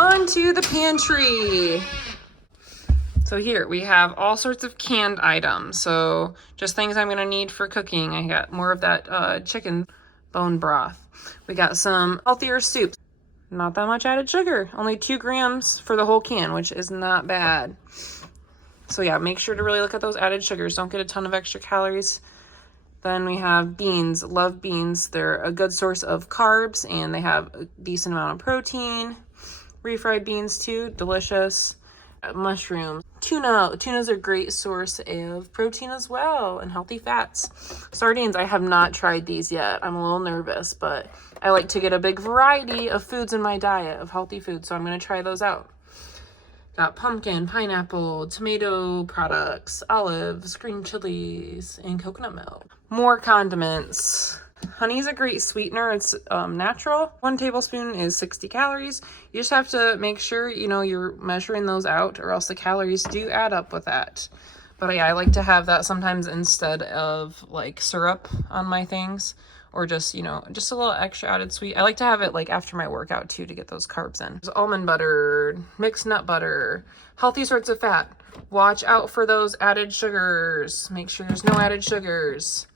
On to the pantry. So here we have all sorts of canned items. So just things I'm gonna need for cooking. I got more of that chicken bone broth. We got some healthier soups. Not that much added sugar. Only 2 grams for the whole can, which is not bad. So yeah, make sure to really look at those added sugars. Don't get a ton of extra calories. Then we have beans. Love beans. They're a good source of carbs and they have a decent amount of protein. Refried beans too, delicious. Mushrooms. Tuna's a great source of protein as well and healthy fats. Sardines, I have not tried these yet. I'm a little nervous, but I like to get a big variety of foods in my diet, of healthy foods, so I'm going to try those out. Got pumpkin, pineapple, tomato products, olives, green chilies, and coconut milk. More condiments. Honey is a great sweetener. It's natural. 1 tablespoon is 60 calories. You just have to make sure, you're measuring those out or else the calories do add up with that. But yeah, I like to have that sometimes instead of like syrup on my things or just, just a little extra added sweet. I like to have it like after my workout too to get those carbs in. There's almond butter, mixed nut butter, healthy sorts of fat. Watch out for those added sugars. Make sure there's no added sugars.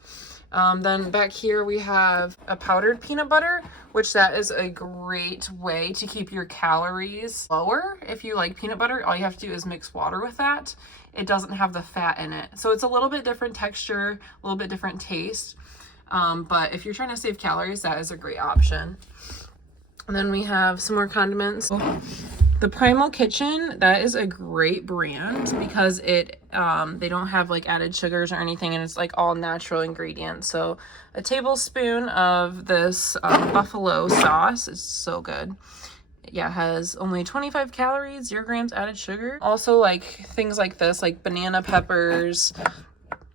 Then back here we have a powdered peanut butter, which that is a great way to keep your calories lower. If you like peanut butter, all you have to do is mix water with that. It doesn't have the fat in it. So it's a little bit different texture, a little bit different taste. But if you're trying to save calories, that is a great option. And then we have some more condiments. The Primal Kitchen, that is a great brand because they don't have like added sugars or anything, and it's like all natural ingredients. So a tablespoon of this buffalo sauce is so good. Yeah, has only 25 calories, 0 grams added sugar. Also like things like this, like banana peppers,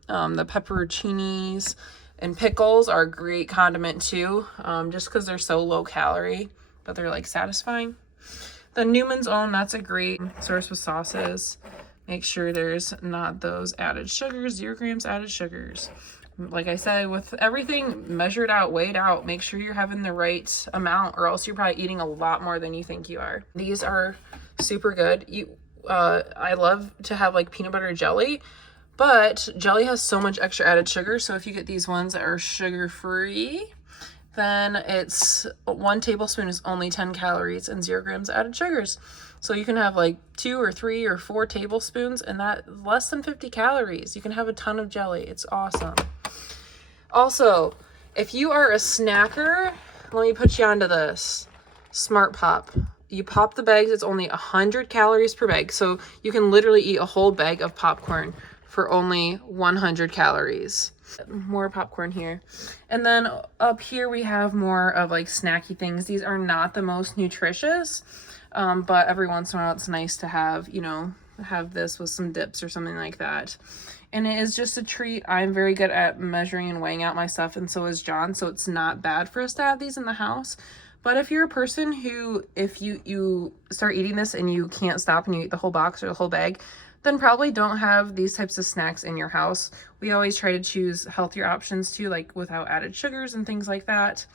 the pepperoncinis, and pickles are a great condiment too, just because they're so low calorie, but they're like satisfying. The Newman's Own, that's a great source with sauces. Make sure there's not those added sugars, 0 grams added sugars. Like I said, with everything measured out, weighed out, make sure you're having the right amount or else you're probably eating a lot more than you think you are. These are super good. I love to have like peanut butter jelly, but jelly has so much extra added sugar. So if you get these ones that are sugar-free, then it's 1 tablespoon is only 10 calories and 0 grams added sugars. So you can have like 2 or 3 or 4 tablespoons and that less than 50 calories. You can have a ton of jelly. It's awesome. Also, if you are a snacker, let me put you onto this. Smart Pop. You pop the bags, it's only 100 calories per bag. So you can literally eat a whole bag of popcorn for only 100 calories. More popcorn here. And then up here we have more of like snacky things. These are not the most nutritious, but every once in a while it's nice to have, have this with some dips or something like that. And it is just a treat. I'm very good at measuring and weighing out my stuff, and so is John, so it's not bad for us to have these in the house. But if you're a person who, if you start eating this and you can't stop and you eat the whole box or the whole bag, then probably don't have these types of snacks in your house. We always try to choose healthier options too, like without added sugars and things like that.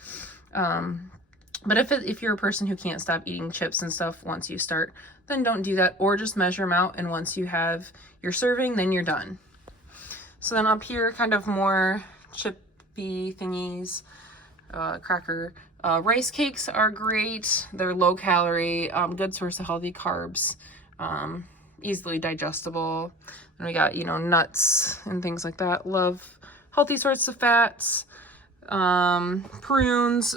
But if you're a person who can't stop eating chips and stuff once you start, then don't do that, or just measure them out, and once you have your serving, then you're done. So then up here, kind of more chippy thingies, cracker. Rice cakes are great. They're low calorie, good source of healthy carbs. Easily digestible. And we got, nuts and things like that. Love healthy sorts of fats. Prunes.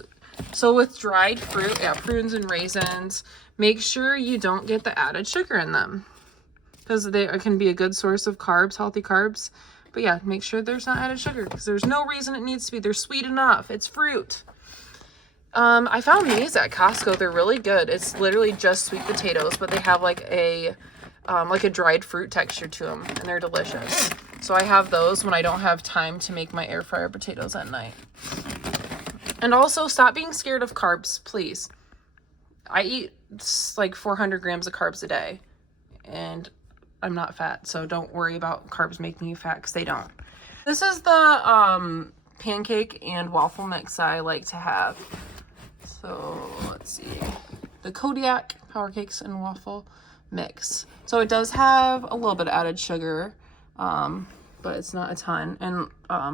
So with dried fruit, prunes and raisins, make sure you don't get the added sugar in them because they can be a good source of carbs, healthy carbs. But yeah, make sure there's not added sugar because there's no reason it needs to be. They're sweet enough. It's fruit. I found these at Costco. They're really good. It's literally just sweet potatoes, but they have like a dried fruit texture to them, and they're delicious. So I have those when I don't have time to make my air fryer potatoes at night. And also, stop being scared of carbs, please. I eat like 400 grams of carbs a day, and I'm not fat, so don't worry about carbs making you fat, because they don't. This is the pancake and waffle mix I like to have. So let's see. The Kodiak Power Cakes and Waffle Mix. So it does have a little bit of added sugar, but it's not a ton. And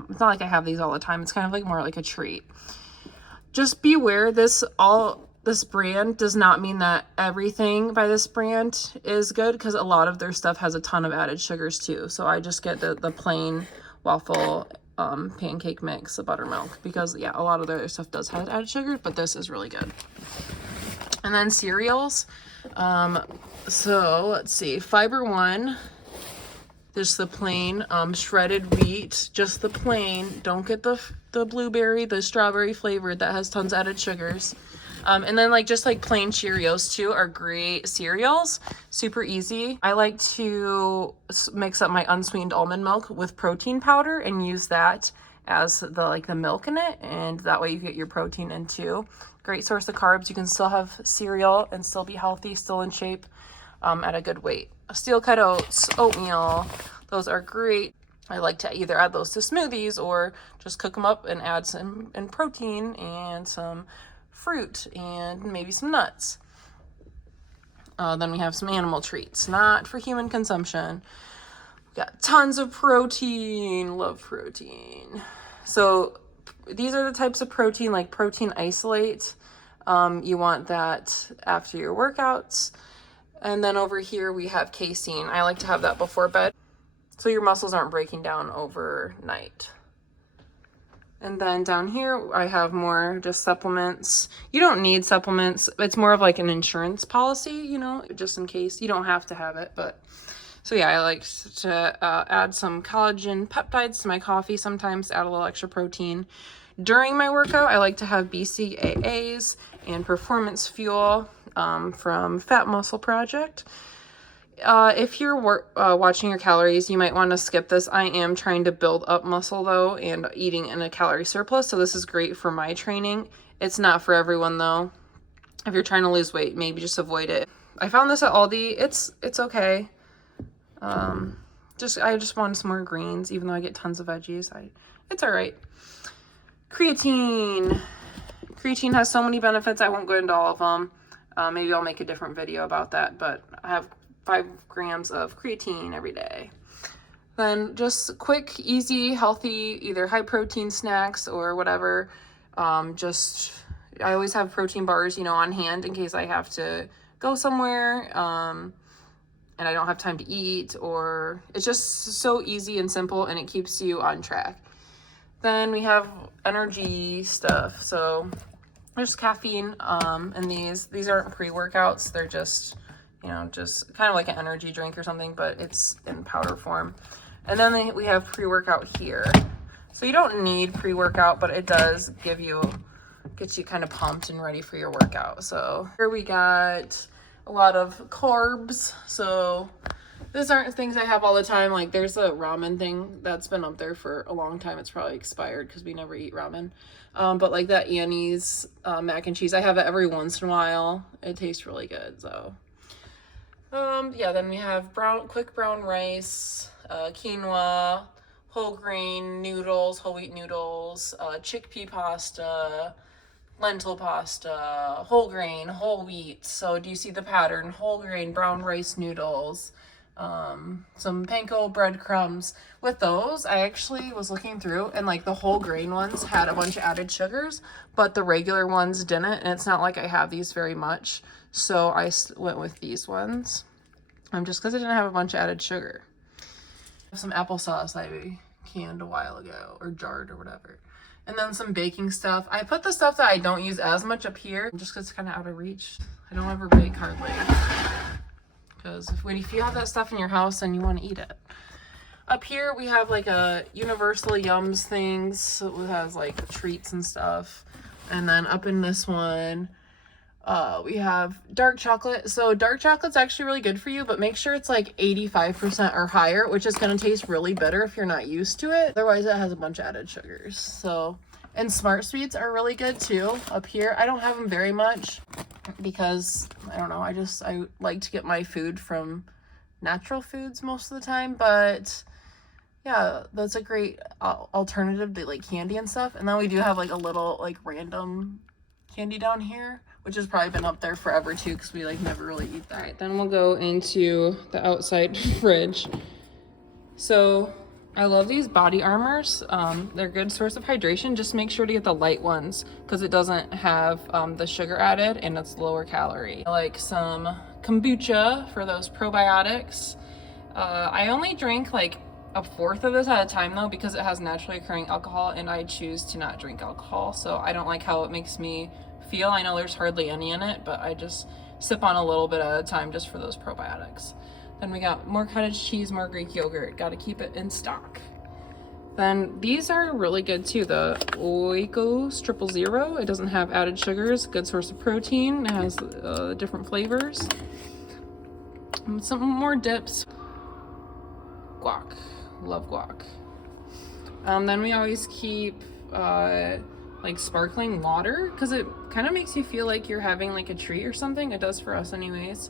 it's not like I have these all the time. It's kind of like more like a treat. Just be aware, this brand does not mean that everything by this brand is good, because a lot of their stuff has a ton of added sugars too. So I just get the plain waffle pancake mix, the buttermilk, because yeah, a lot of their other stuff does have added sugar, but this is really good. And then cereals. So let's see, Fiber One, just the plain shredded wheat, just the plain. Don't get the blueberry, the strawberry flavored that has tons of added sugars. And then like just like plain Cheerios too are great cereals, super easy. I like to mix up my unsweetened almond milk with protein powder and use that as the milk in it, and that way you get your protein in too. Great source of carbs. You can still have cereal and still be healthy, still in shape, at a good weight. Steel cut oats, oatmeal, those are great. I like to either add those to smoothies or just cook them up and add some protein and some fruit and maybe some nuts. Then we have some animal treats, not for human consumption. We got tons of protein, love protein. So these are the types of protein, like protein isolate. You want that after your workouts. And then over here we have casein. I like to have that before bed, so your muscles aren't breaking down overnight. And then down here I have more just supplements. You don't need supplements. It's more of like an insurance policy, you know, just in case. You don't have to have it, but so yeah, I like to add some collagen peptides to my coffee sometimes, add a little extra protein. During my workout, I like to have BCAAs and Performance Fuel from Fat Muscle Project. If you're watching your calories, you might want to skip this. I am trying to build up muscle though, and eating in a calorie surplus, so this is great for my training. It's not for everyone though. If you're trying to lose weight, maybe just avoid it. I found this at Aldi. It's okay. I just wanted some more greens, even though I get tons of veggies. It's all right. Creatine has so many benefits. I won't go into all of them. Maybe I'll make a different video about that, but I have 5 grams of creatine every day. Then just quick, easy, healthy, either high protein snacks or whatever. I always have protein bars, you know, on hand in case I have to go somewhere, and I don't have time to eat, or it's just so easy and simple, and it keeps you on track. Then we have energy stuff. So there's caffeine in these aren't pre-workouts. They're just, you know, just kind of like an energy drink or something, but it's in powder form. And then we have pre-workout here. So you don't need pre-workout, but it does gets you kind of pumped and ready for your workout. So here we got a lot of carbs. So these aren't things I have all the time. Like there's a ramen thing that's been up there for a long time. It's probably expired because we never eat ramen. But like that Annie's mac and cheese, I have it every once in a while. It tastes really good. So yeah, then we have quick brown rice, quinoa, whole grain noodles, whole wheat noodles, chickpea pasta, lentil pasta, whole grain, whole wheat. So do you see the pattern? Whole grain, brown rice noodles, some panko breadcrumbs. With those, I actually was looking through, and like the whole grain ones had a bunch of added sugars, but the regular ones didn't, and it's not like I have these very much. So I went with these ones, just because I didn't have a bunch of added sugar. Some applesauce I canned a while ago, or jarred or whatever. And then some baking stuff. I put the stuff that I don't use as much up here, just because it's kind of out of reach. I don't ever bake hardly, because if you have that stuff in your house, then you want to eat it. Up here we have like a Universal Yums things, so it has like treats and stuff. And then up in this one, we have dark chocolate. So dark chocolate's actually really good for you, but make sure it's like 85% or higher, which is going to taste really bitter if you're not used to it. Otherwise it has a bunch of added sugars. So, and Smart Sweets are really good too. Up here, I don't have them very much because I don't know, I like to get my food from natural foods most of the time, but yeah, that's a great alternative to like candy and stuff. And then we do have like a little like random candy down here, which has probably been up there forever too, because we like never really eat that. All right, then we'll go into the outside fridge. So I love these body armors. They're a good source of hydration. Just make sure to get the light ones because it doesn't have the sugar added and it's lower calorie. I like some kombucha for those probiotics. I only drink like a fourth of this at a time though, because it has naturally occurring alcohol and I choose to not drink alcohol. So I don't like how it makes me feel. I know there's hardly any in it, but I just sip on a little bit at a time just for those probiotics. Then we got more cottage cheese, more Greek yogurt. Got to keep it in stock. Then these are really good too. The Oikos 000. It doesn't have added sugars. Good source of protein. It has different flavors. Some more dips. Guac. Love guac. Then we always keep like sparkling water because it kind of makes you feel like you're having like a treat or something. It does for us anyways.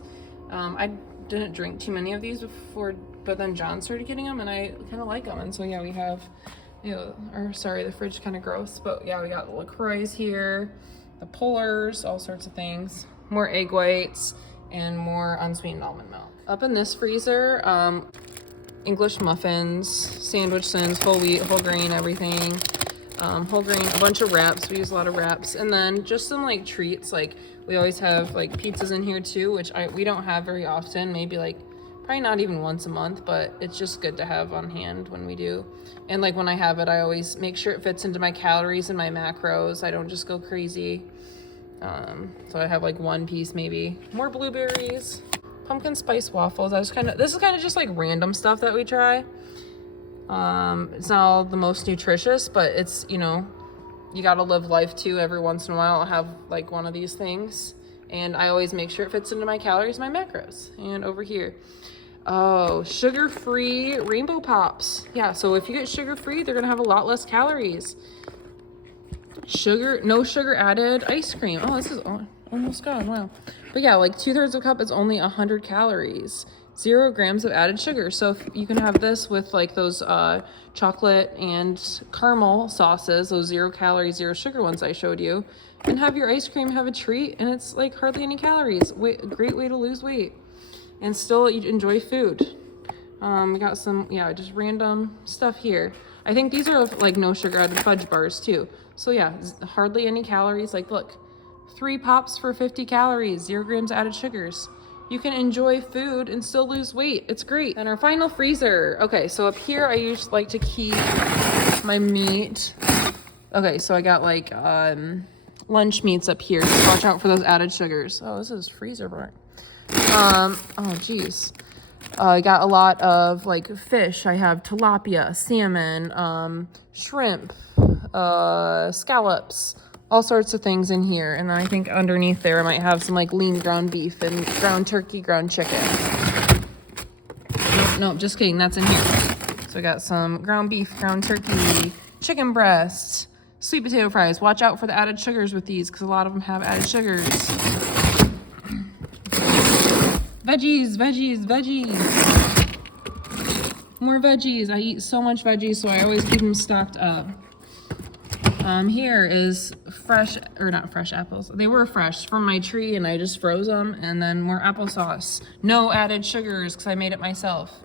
I didn't drink too many of these before, but then John started getting them and I kind of like them. And so yeah, we have, the fridge is kind of gross, but yeah, we got the LaCroix here, the Polars, all sorts of things, more egg whites and more unsweetened almond milk. Up in this freezer, English muffins, sandwich thins, whole wheat, whole grain, everything. Whole grain, a bunch of wraps. We use a lot of wraps. And then just some like treats. Like we always have like pizzas in here too, which we don't have very often. Maybe like probably not even once a month, but it's just good to have on hand when we do. And like when I have it, I always make sure it fits into my calories and my macros. I don't just go crazy. So I have like one piece maybe. More blueberries. Pumpkin spice waffles. This is kind of just like random stuff that we try. It's not all the most nutritious, but it's, you gotta live life too. Every once in a while I'll have like one of these things and I always make sure it fits into my calories, my macros. And over here, sugar-free rainbow pops. Yeah, so if you get sugar-free, they're gonna have a lot less calories. No sugar added ice cream. Oh, this is almost gone. Wow. But yeah, like 2/3 of a cup is only 100 calories. 0 grams of added sugar. So if you can have this with like those chocolate and caramel sauces, those 0 calories, 0 sugar ones I showed you, and have your ice cream, have a treat, and it's like hardly any calories. Great way to lose weight and still enjoy food. We got some, just random stuff here. I think these are like no sugar added fudge bars too. So yeah, hardly any calories. Like look, 3 pops for 50 calories, 0 grams added sugars. You can enjoy food and still lose weight. It's great. And our final freezer. Okay, so up here I usually like to keep my meat. Okay, so I got like lunch meats up here. Just watch out for those added sugars. Oh, this is freezer burnt. Oh geez. I got a lot of like fish. I have tilapia, salmon, shrimp, scallops, all sorts of things in here. And then I think underneath there I might have some like lean ground beef and ground turkey, ground chicken. Nope, just kidding, that's in here. So I got some ground beef, ground turkey, chicken breasts, sweet potato fries. Watch out for the added sugars with these because a lot of them have added sugars. Veggies. More veggies. I eat so much veggies, so I always keep them stocked up. Here is not fresh apples. They were fresh from my tree and I just froze them. And then more applesauce. No added sugars because I made it myself.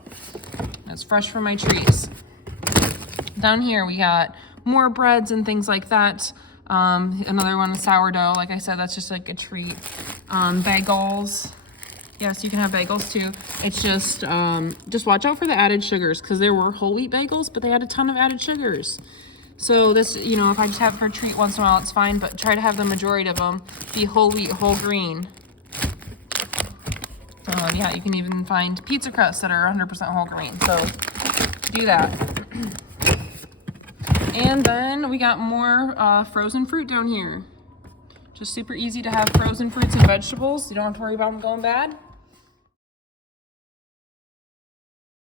It's fresh from my trees. Down here we got more breads and things like that. Another one is sourdough. Like I said, that's just like a treat. Bagels. Yes, you can have bagels too. It's just watch out for the added sugars because there were whole wheat bagels, but they had a ton of added sugars. So this, if I just have it for a treat once in a while, it's fine, but try to have the majority of them be whole wheat, whole grain. Yeah, you can even find pizza crusts that are 100% whole grain. So do that. And then we got more frozen fruit down here. Just super easy to have frozen fruits and vegetables. You don't have to worry about them going bad.